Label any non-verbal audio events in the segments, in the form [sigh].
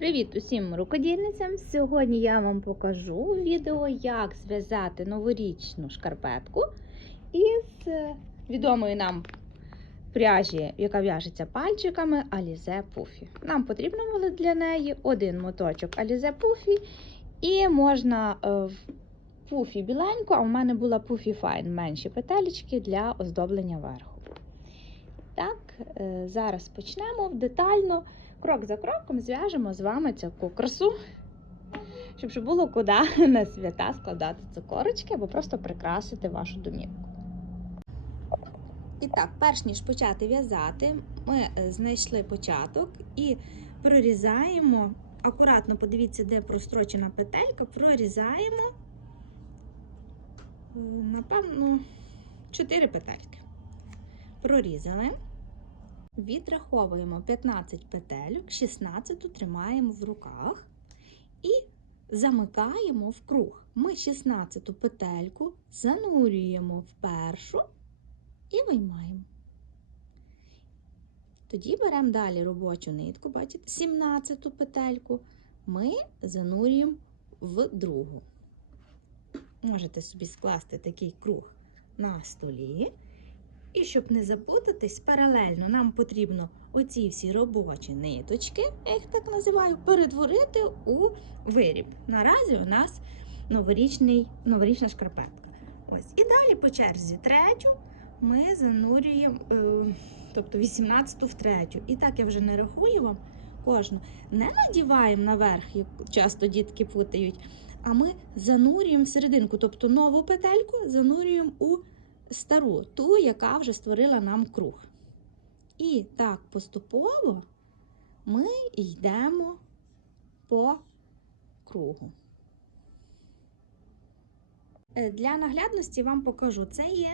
Привіт усім рукодільницям! Сьогодні я вам покажу відео, як зв'язати новорічну шкарпетку із е, відомої нам пряжі, яка в'яжеться пальчиками Alize Puffy. Нам потрібно було для неї один моточок Alize Puffy і можна е, в пуфі біленьку, а в мене була Puffy Fine менші петелечки для оздоблення верху. Так, е, зараз почнемо детально крок за кроком зв'яжемо з вами цю красу, щоб було куди [laughs] на свята складати цукорочки або просто прикрасити вашу домівку. І так, перш ніж почати в'язати, ми е, знайшли початок і прорізаємо. Акуратно подивіться, де прострочена петелька, прорізаємо, е, напевно, 4 петельки. Прорізали. Відраховуємо 15 петельок, 16 тримаємо в руках і замикаємо в круг. Ми 16 петельку занурюємо в першу і виймаємо. Тоді беремо далі робочу нитку, бачите, 17 петельку ми занурюємо в другу. Можете собі скласти такий круг на столі. І щоб не запутатись, паралельно нам потрібно оці всі робочі ниточки, я їх так називаю, перетворити у виріб. Наразі у нас новорічний, новорічна шкарпетка. Ось. І далі по черзі третю ми занурюємо, е, тобто 18 в третю. І так я вже не рахую вам кожну. Не надіваємо наверх, як часто дітки путають, а ми занурюємо в серединку, тобто нову петельку занурюємо у стару, ту, яка вже створила нам круг. І так поступово ми йдемо по кругу. Е, Для наглядності вам покажу, це є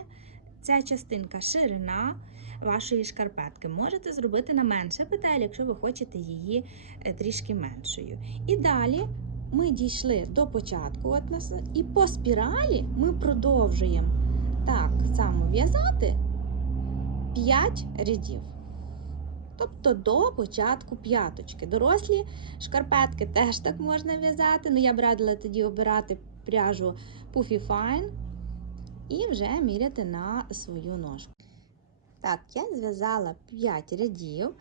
ця частинка ширина вашої шкарпетки. Можете зробити на менше петель, якщо ви хочете її е, трішки меншою. І далі ми дійшли до початку, і по спіралі ми продовжуємо так само в'язати 5 рядів. Тобто до початку п'яточки. Дорослі шкарпетки теж так можна в'язати. Ну, я б радила тоді обирати пряжу Puffy Fine і вже міряти на свою ножку. Так, я зв'язала 5 рядів.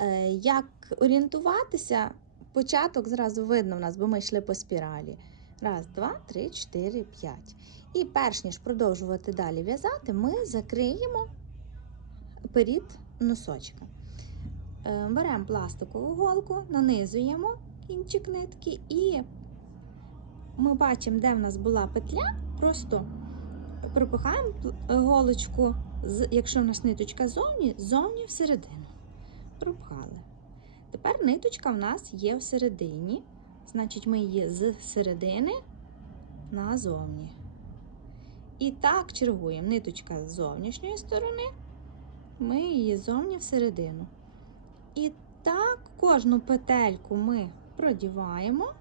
Е, Як орієнтуватися? Початок зразу видно в нас, бо ми йшли по спіралі. Раз, два, три, чотири, п'ять. І перш ніж продовжувати далі в'язати, ми закриємо перід носочка. Е, Беремо пластикову голку, нанизуємо кінчик нитки, і ми бачимо, де в нас була петля, просто пропихаємо голочку, якщо в нас ниточка ззовні, ззовні всередину. Пропхали. Тепер ниточка в нас є всередині, значить, ми її з середини назовні. І так чергуємо ниточка з зовнішньої сторони, ми її зовні всередину. І так кожну петельку ми продіваємо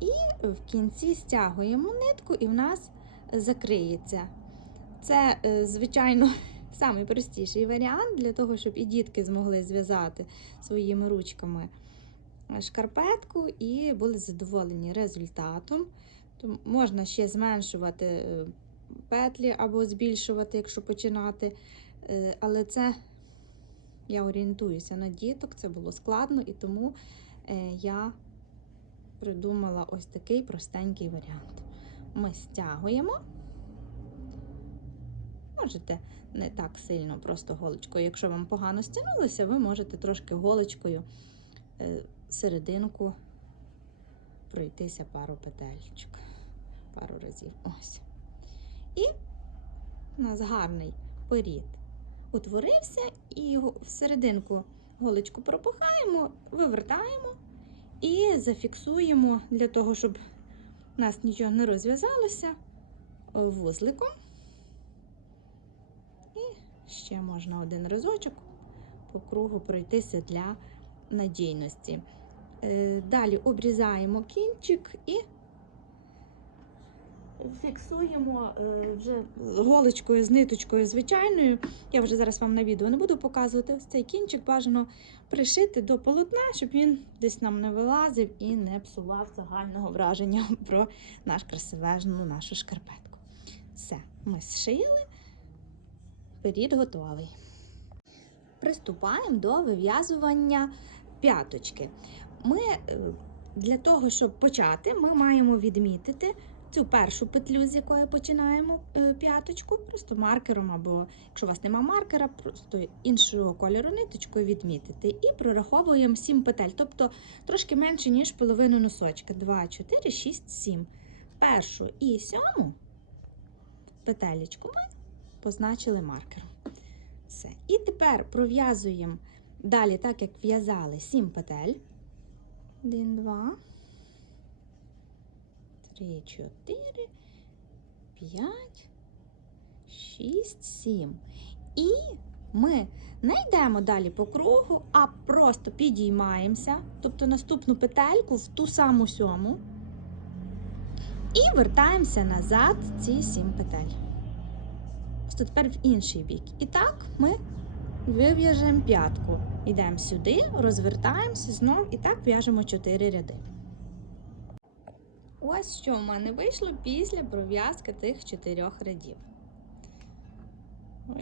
і в кінці стягуємо нитку, і в нас закриється. Це, звичайно, [laughs] найпростіший варіант для того, щоб і дітки змогли зв'язати своїми ручками шкарпетку і були задоволені результатом. То можна ще зменшувати петлі або збільшувати, якщо починати. Але це я орієнтуюся на діток, це було складно, і тому я придумала ось такий простенький варіант. Ми стягуємо. Можете не так сильно, просто голочкою. Якщо вам погано стягнулося, ви можете трошки голочкою серединку пройтися пару петельчик, пару разів. Ось. І у нас гарний перід утворився, і в серединку голочку пропихаємо, вивертаємо і зафіксуємо для того, щоб у нас нічого не розв'язалося вузликом. І ще можна один разочок по кругу пройтися для надійності. Далі обрізаємо кінчик і фіксуємо е, вже голочкою, з ниточкою звичайною. Я вже зараз вам на відео не буду показувати. Ось цей кінчик бажано пришити до полотна, щоб він десь нам не вилазив і не псував загального враження [laughs] про наш красивежну нашу шкарпетку. Все, ми зшили, перід готовий. Приступаємо до вив'язування п'яточки. Ми е, для того, щоб почати, ми маємо відмітити цю першу петлю, з якої починаємо е, п'яточку, просто маркером, або якщо у вас нема маркера, просто іншого кольору ниточкою відмітити. І прораховуємо 7 петель, тобто трошки менше, ніж половину носочка. 2, 4, 6, 7. Першу і сьому петелечку ми позначили маркером. Все. І тепер пров'язуємо далі, так як в'язали 7 петель. 1, 2, 3, 4, 5, 6, 7. І ми не йдемо далі по кругу, а просто підіймаємося, тобто наступну петельку в ту саму сьому. І вертаємося назад ці 7 петель. Ось тепер в інший бік. І так ми вив'яжемо п'ятку. Йдемо сюди, розвертаємося знов і так в'яжемо 4 ряди. Ось що в мене вийшло після пров'язки тих чотирьох рядів.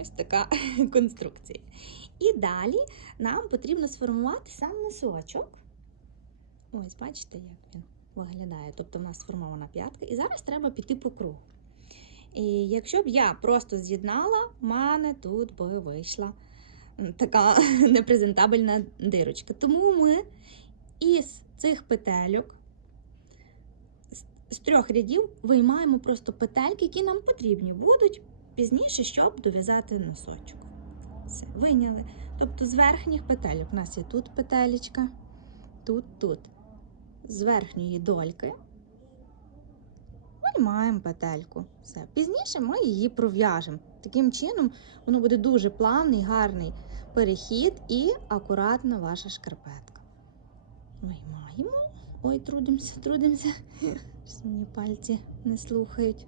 Ось така [laughs] конструкція. І далі нам потрібно сформувати сам носочок. Ось, бачите, як він виглядає. Тобто в нас сформована п'ятка. І зараз треба піти по кругу. І якщо б я просто з'єднала, в мене тут би вийшла така [laughs] непрезентабельна дирочка. Тому ми із цих петельок, з- трьох рядів, виймаємо просто петельки, які нам потрібні будуть пізніше, щоб дов'язати носочок. Все, вийняли. Тобто з верхніх петельок у нас є тут петелечка, тут, тут. З верхньої дольки виймаємо петельку. Все. Пізніше ми її пров'яжемо. Таким чином воно буде дуже плавний, гарний перехід і акуратна ваша шкарпетка. Виймаємо. Ой, трудимося, трудимося. Мені пальці не слухають.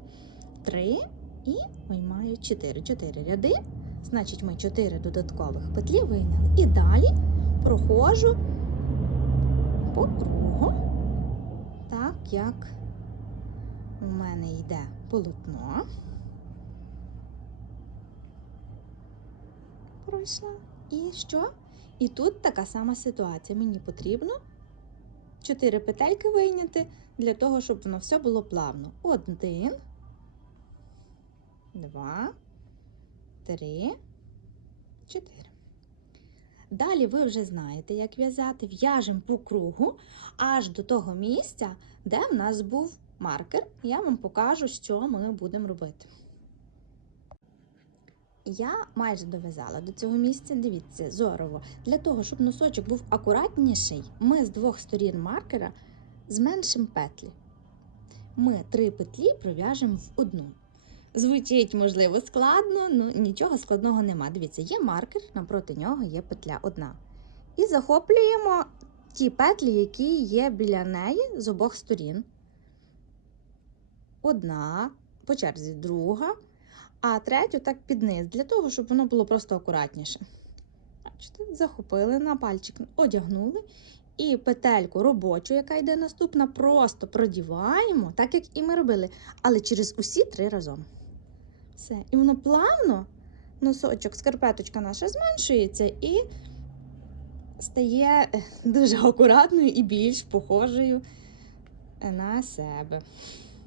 Три і виймаю чотири. Чотири ряди. Значить, ми чотири додаткових петлі вийняли. І далі проходжу по кругу, так як у мене йде полотно. Пройшла. І що? І тут така сама ситуація. Мені потрібно 4 петельки вийняти для того, щоб воно все було плавно. Один, два, три, чотири. Далі ви вже знаєте, як в'язати. В'яжемо по кругу аж до того місця, де в нас був маркер. Я вам покажу, що ми будемо робити. Я майже дов'язала до цього місця. Дивіться, зорово. Для того, щоб носочок був акуратніший, ми з двох сторін маркера зменшимо петлі. Ми три петлі пров'яжемо в одну. Звучить, можливо, складно, але нічого складного нема. Дивіться, є маркер, напроти нього є петля одна. І захоплюємо ті петлі, які є біля неї з обох сторін. Одна, по черзі друга, а третю так під низ, для того, щоб воно було просто акуратніше. Бачите, захопили на пальчик, одягнули. І петельку робочу, яка йде наступна, просто продіваємо, так як і ми робили, але через усі три разом. Все. І воно плавно, носочок, скарпеточка наша зменшується і стає е, дуже акуратною і більш похожою на себе,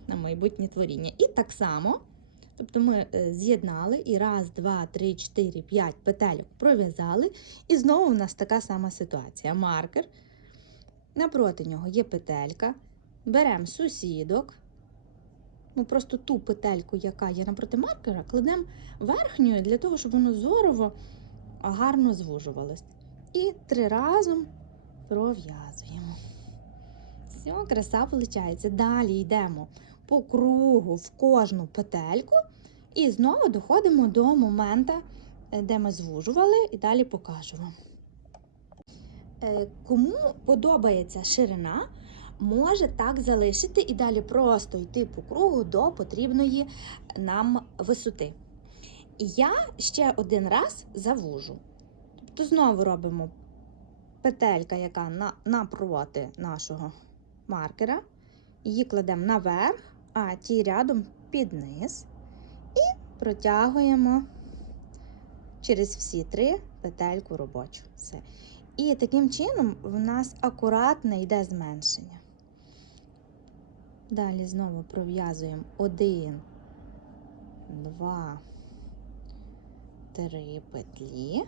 на майбутнє творіння. І так само. Тобто ми е, з'єднали і раз, два, три, чотири, п'ять петельок пров'язали, і знову в нас така сама ситуація. Маркер. Напроти нього є петелька. Беремо сусідок. Ми просто ту петельку, яка є напроти маркера, кладемо верхньою для того, щоб воно зорово гарно звужувалось. І три разом пров'язуємо. Все, краса виходить. Далі йдемо по кругу в кожну петельку і знову доходимо до моменту, е, де ми звужували, і далі покажу вам. Е, Кому подобається ширина, може так залишити і далі просто йти по кругу до потрібної нам висоти. І я ще один раз завужу. Тобто знову робимо петелька, яка на, напроти нашого маркера. Її кладемо наверх, а ті рядом під низ. І протягуємо через всі три петельку робочу. Все. І таким чином в нас акуратне йде зменшення. Далі знову пров'язуємо один, два, три петлі.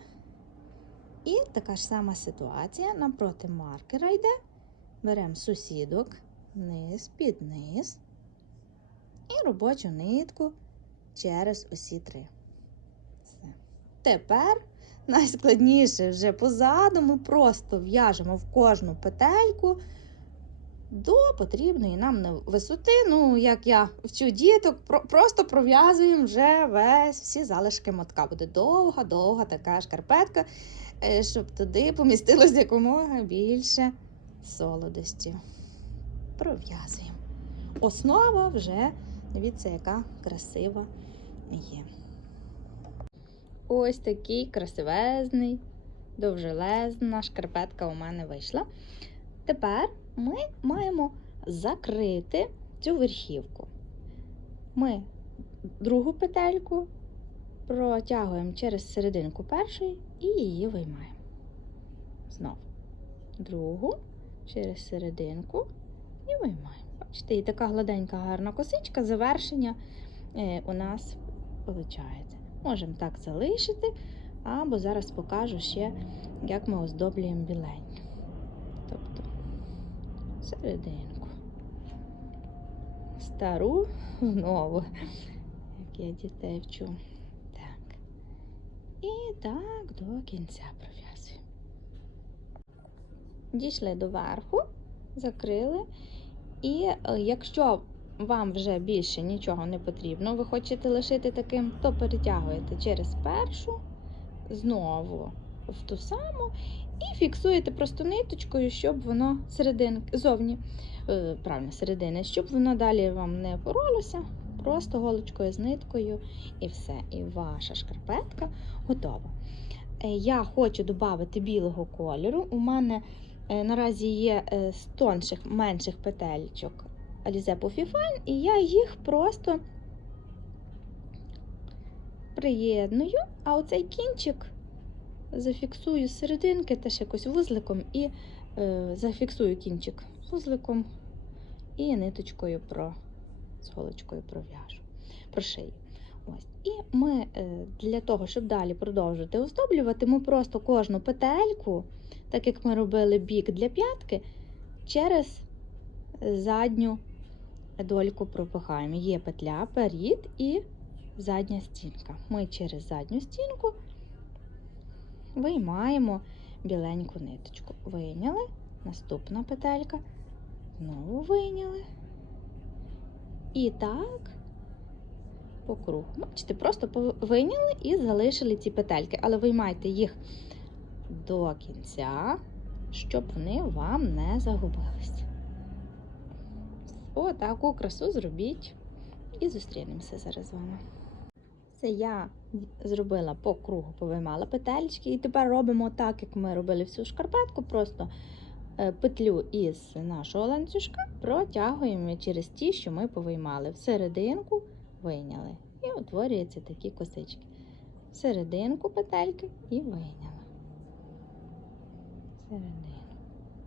І така ж сама ситуація напроти маркера йде. Беремо сусідок, низ, під низ робочу нитку через усі три. Все. Тепер найскладніше вже позаду ми просто в'яжемо в кожну петельку до потрібної нам висоти. Ну, як я вчу діток, просто пров'язуємо вже весь всі залишки мотка. Буде довга-довга така шкарпетка, е, щоб туди помістилось якомога більше солодості. Пров'язуємо. Основа вже, дивіться, яка красива є. Ось такий красивезний, довжелезна шкарпетка у мене вийшла. Тепер ми маємо закрити цю верхівку. Ми другу петельку протягуємо через серединку першої і її виймаємо. Знову другу через серединку і виймаємо. Бачите, і така гладенька гарна косичка, завершення е, у нас виходить. Можемо так залишити, або зараз покажу ще, як ми оздоблюємо біленьке. Тобто серединку. Стару в нову, як я дітей вчу. Так. І так до кінця пров'язуємо. Дійшли до верху, закрили. І е, якщо вам вже більше нічого не потрібно, ви хочете лишити таким, то перетягуєте через першу, знову в ту саму, і фіксуєте просто ниточкою, щоб воно серединки, зовні, е, правильно, середини, щоб воно далі вам не поролося. Просто голочкою з ниткою і все. І ваша шкарпетка готова. Е, Я хочу додати білого кольору. У мене наразі є е, з тонших, менших петельчок Alize Puffy і я їх просто приєдную, а оцей кінчик зафіксую з серединки теж якось вузликом і е, зафіксую кінчик вузликом і ниточкою про, з голочкою пров'яжу, прошию. Ось. І ми е, для того, щоб далі продовжити оздоблювати, ми просто кожну петельку, так як ми робили бік для п'ятки, через задню дольку пропихаємо. Є петля, перід і задня стінка. Ми через задню стінку виймаємо біленьку ниточку. Вийняли, наступна петелька, знову вийняли. І так по кругу. Бачите, просто вийняли і залишили ці петельки, але виймайте їх до кінця, щоб вони вам не загубились. О, таку красу зробіть. І зустрінемося зараз з вами. Це я зробила по кругу, повиймала петельки. І тепер робимо так, як ми робили всю шкарпетку. Просто е, петлю із нашого ланцюжка протягуємо через ті, що ми повиймали. В серединку вийняли. І утворюються такі косички. В серединку петельки і вийняли. Середину.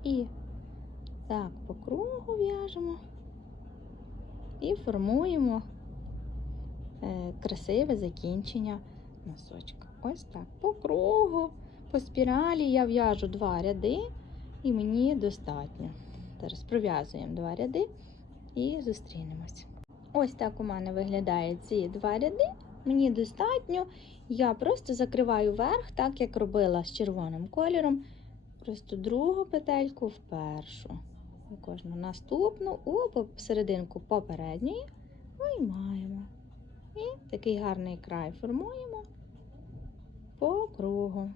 І так по кругу в'яжемо і формуємо е, красиве закінчення носочка. Ось так. По кругу, по спіралі я в'яжу два ряди, і мені достатньо. Зараз пров'язуємо два ряди і зустрінемось. Ось так у мене виглядають ці два ряди. Мені достатньо. Я просто закриваю верх, так як робила з червоним кольором. Просто другу петельку в першу. Кожну наступну у серединку попередньої виймаємо. І такий гарний край формуємо по кругу.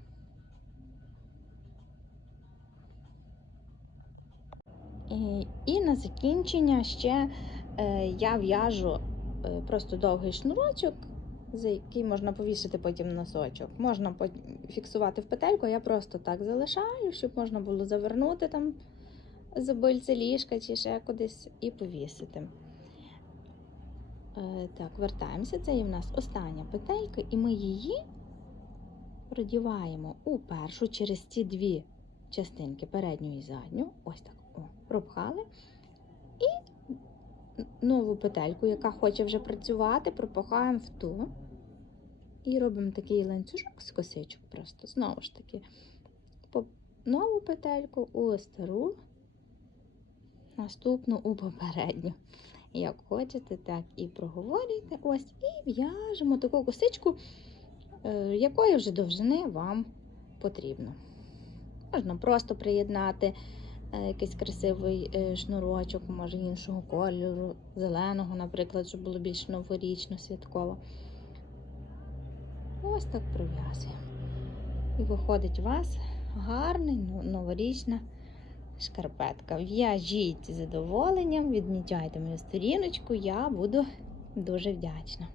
І, і на закінчення ще е, я в'яжу е, просто довгий шнурочок, за який можна повісити потім носочок. Можна фіксувати в петельку, я просто так залишаю, щоб можна було завернути там забильце ліжка чи ще кудись і повісити. Е, так, вертаємося. Це є в нас остання петелька, і ми її продіваємо у першу через ці дві частинки, передню і задню. Ось так. О, пропхали. Нову петельку, яка хоче вже працювати, пропахаємо в ту. І робимо такий ланцюжок з косичок просто. Знову ж таки, по нову петельку у стару, наступну у попередню. Як хочете, так і проговорюйте. Ось, і в'яжемо таку косичку, е, якої вже довжини вам потрібно. Можна просто приєднати якийсь красивий е, шнурочок, може іншого кольору, зеленого, наприклад, щоб було більш новорічно, святково. Ось так пров'язуємо. І виходить у вас гарний ну, новорічна шкарпетка. В'яжіть з задоволенням, відмічайте мою сторіночку, я буду дуже вдячна.